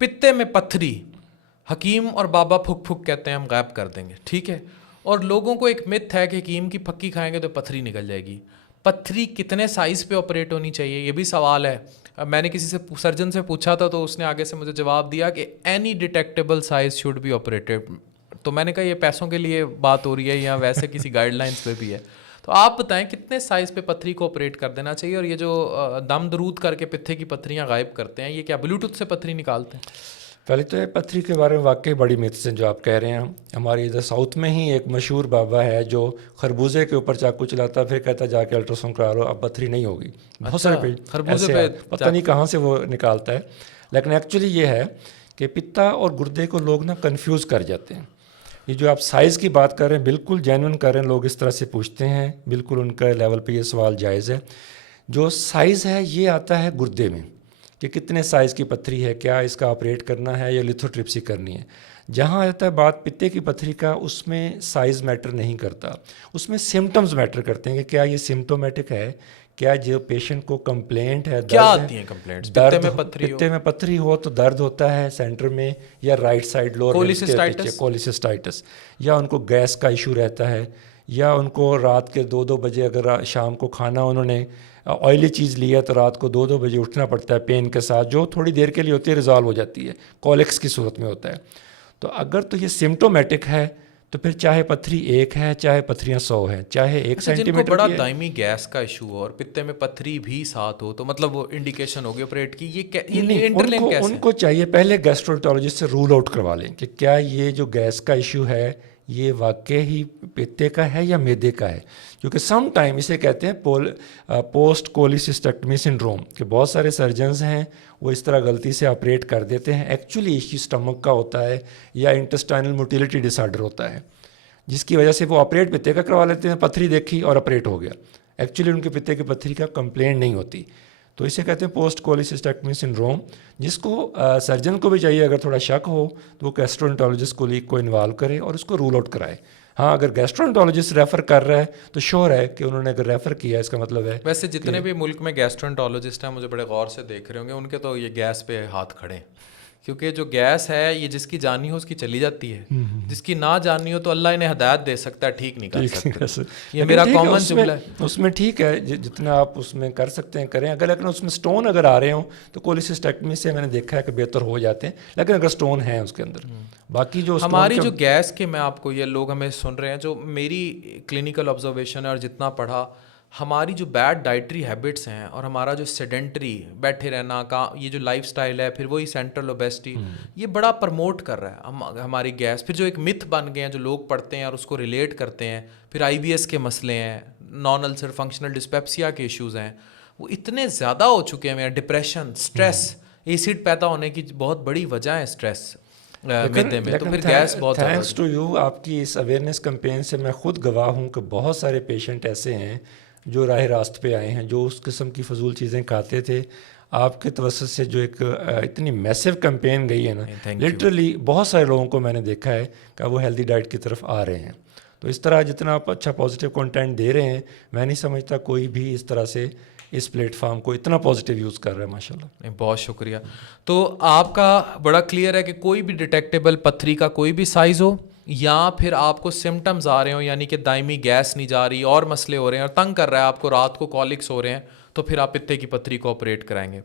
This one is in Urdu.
پتے میں پتھری، حکیم اور بابا پھک پھک کہتے ہیں ہم غائب کر دیں گے، ٹھیک ہے. اور لوگوں کو ایک مت ہے کہ حکیم کی پھکی کھائیں گے تو پتھری نکل جائے گی. پتھری کتنے سائز پہ آپریٹ ہونی چاہیے، یہ بھی سوال ہے. میں نے کسی سے سرجن سے پوچھا تھا تو اس نے آگے سے مجھے جواب دیا کہ any detectable size should be operated. تو میں نے کہا یہ پیسوں کے لیے بات ہو رہی ہے یا ویسے کسی گائیڈ لائنس پہ بھی ہے؟ تو آپ بتائیں کتنے سائز پہ پتھری کو آپریٹ کر دینا چاہیے. اور یہ جو دم درود کر کے پتھے کی پتھریاں غائب کرتے ہیں، یہ کیا بلوٹوتھ سے پتھری نکالتے ہیں؟ پہلے تو یہ پتھری کے بارے میں واقعی بڑی میتھس ہیں جو آپ کہہ رہے ہیں. ہمارے ادھر ساؤتھ میں ہی ایک مشہور بابا ہے جو خربوزے کے اوپر چاقو چلاتا ہے، پھر کہتا ہے جا کے الٹرا ساؤنڈ کرا لو اب پتھری نہیں ہوگی. بہت سارے خربوزے ایسے پہ پتہ نہیں کہاں سے وہ نکالتا ہے. لیکن ایکچولی یہ ہے کہ پتا اور گردے کو لوگ نا کنفیوز کر جاتے ہیں. یہ جو آپ سائز کی بات کر رہے ہیں بالکل جینون کر رہے ہیں، لوگ اس طرح سے پوچھتے ہیں، بالکل ان کا لیول پہ یہ سوال جائز ہے. جو سائز ہے یہ آتا ہے گردے میں کہ کتنے سائز کی پتھری ہے، کیا اس کا آپریٹ کرنا ہے یا لیتھوٹرپسی کرنی ہے. جہاں آتا ہے بات پتے کی پتھری کا، اس میں سائز میٹر نہیں کرتا، اس میں سمٹمز میٹر کرتے ہیں کہ کیا یہ سمٹومیٹک ہے، کیا جو پیشنٹ کو کمپلینٹ ہے، کیا درد آتی ہیں ہے، کمپلینٹس؟ درد پتھری ہو، پتے میں پتھری ہو تو درد ہوتا ہے سینٹر میں یا رائٹ سائڈ لوور ربس کے پیچھے، کولیسسٹائٹس، یا ان کو گیس کا ایشو رہتا ہے، یا ان کو رات کے 2 بجے اگر شام کو کھانا انہوں نے آئلی چیز لی ہے تو رات کو 2 بجے اٹھنا پڑتا ہے پین کے ساتھ، جو تھوڑی دیر کے لیے ہوتی ہے ریزالو ہو جاتی ہے، کولیکس کی صورت میں ہوتا ہے. تو اگر تو یہ سمٹومیٹک ہے تو پھر چاہے پتھری 1 ہے چاہے پتھریاں 100 ہیں چاہے 1 جن کو سینٹی میٹر بڑا کی ہے. دائمی گیس کا ایشو ہو اور پتے میں پتھری بھی ساتھ ہو تو مطلب وہ انڈیکیشن ہوگی آپریٹ کی. نہیں، یہ انٹرلنک کیسے ان کو چاہیے پہلے گیسٹرونٹالوجسٹ سے رول آؤٹ کروا لیں کہ کیا یہ جو گیس کا ایشو ہے یہ واقعی ہی پتے کا ہے یا میدے کا ہے. کیونکہ سم ٹائم اسے کہتے ہیں پوسٹ کولیسسٹیکٹمی سنڈروم، کہ بہت سارے سرجنز ہیں وہ اس طرح غلطی سے آپریٹ کر دیتے ہیں، ایکچولی ایشو اسٹمک کا ہوتا ہے یا انٹسٹائنل موٹیلیٹی ڈس آرڈر ہوتا ہے، جس کی وجہ سے وہ آپریٹ پتے کا کروا لیتے ہیں، پتھری دیکھی اور آپریٹ ہو گیا. ایکچولی ان کے پتے کی پتھری کا کمپلینٹ نہیں ہوتی. تو اسے کہتے ہیں پوسٹ کولیسسٹیکٹمی سنڈروم، جس کو سرجن کو بھی چاہیے اگر تھوڑا شک ہو تو وہ گیسٹرونٹالوجسٹ کو انوالو کرے اور اس کو رول آؤٹ کرائے. ہاں اگر گیسٹرونٹالوجسٹ ریفر کر رہا ہے تو شور ہے کہ انہوں نے اگر ریفر کیا اس کا مطلب ہے. ویسے جتنے بھی ملک میں گیسٹرونٹالوجسٹ ہیں مجھے بڑے غور سے دیکھ رہے ہوں گے، ان کے تو یہ گیس پہ ہاتھ کھڑے ہیں، کیونکہ جو گیس ہے یہ جس کی جانی ہو اس کی چلی جاتی ہے، جس کی نہ جانی ہو تو اللہ انہیں ہدایت دے سکتا ہے ٹھیک نہیں کر سکتا. یہ میرا کامن جملہ ہے. اس میں ٹھیک ہے جتنا آپ اس میں کر سکتے ہیں کریں. لیکن اس میں سٹون اگر آ رہے ہوں تو کولیسسٹیکٹمی سے میں نے دیکھا ہے کہ بہتر ہو جاتے ہیں، لیکن اگر سٹون ہیں اس کے اندر. باقی جو ہماری جو گیس کے، میں آپ کو یہ لوگ ہمیں سن رہے ہیں، جو میری کلینکل آبزرویشن ہے اور جتنا پڑھا، ہماری جو بیڈ ڈائٹری ہیبٹس ہیں اور ہمارا جو سیڈنٹری بیٹھے رہنا کا یہ جو لائف سٹائل ہے، پھر وہی سینٹرل اوبیسٹی، یہ بڑا پرموٹ کر رہا ہے ہماری گیس. پھر جو ایک متھ بن گئے ہیں جو لوگ پڑھتے ہیں اور اس کو ریلیٹ کرتے ہیں، پھر IBS کے مسئلے ہیں، نان السر فنکشنل ڈسپیپسیا کے ایشوز ہیں، وہ اتنے زیادہ ہو چکے ہیں. ڈپریشن، اسٹریس، ایسڈ پیدا ہونے کی بہت بڑی وجہ ہے اسٹریس میدے میں، تو پھر گیس بہت زیادہ. تھینکس ٹو یو، آپ کی اس اویئرنیس کمپین سے میں خود گواہ ہوں کہ بہت سارے پیشنٹ ایسے ہیں جو راہ راست پہ آئے ہیں، جو اس قسم کی فضول چیزیں کھاتے تھے. آپ کے توسط سے جو ایک اتنی میسو کمپین گئی ہے نا، لٹرلی بہت سارے لوگوں کو میں نے دیکھا ہے کہ وہ ہیلدی ڈائٹ کی طرف آ رہے ہیں. تو اس طرح جتنا آپ اچھا پازیٹیو کنٹینٹ دے رہے ہیں، میں نہیں سمجھتا کوئی بھی اس طرح سے اس پلیٹ فارم کو اتنا پازیٹیو یوز کر رہا ہے. ماشاء اللہ، بہت شکریہ. تو آپ کا بڑا کلیئر ہے کہ کوئی بھی ڈیٹیکٹیبل پتھری کا کوئی بھی سائز ہو، یا پھر آپ کو سمٹمز آ رہے ہوں، یعنی کہ دائمی گیس نہیں جا رہی اور مسئلے ہو رہے ہیں اور تنگ کر رہا ہے آپ کو، رات کو کالکس ہو رہے ہیں، تو پھر آپ پتے کی پتھری کو آپریٹ کرائیں گے.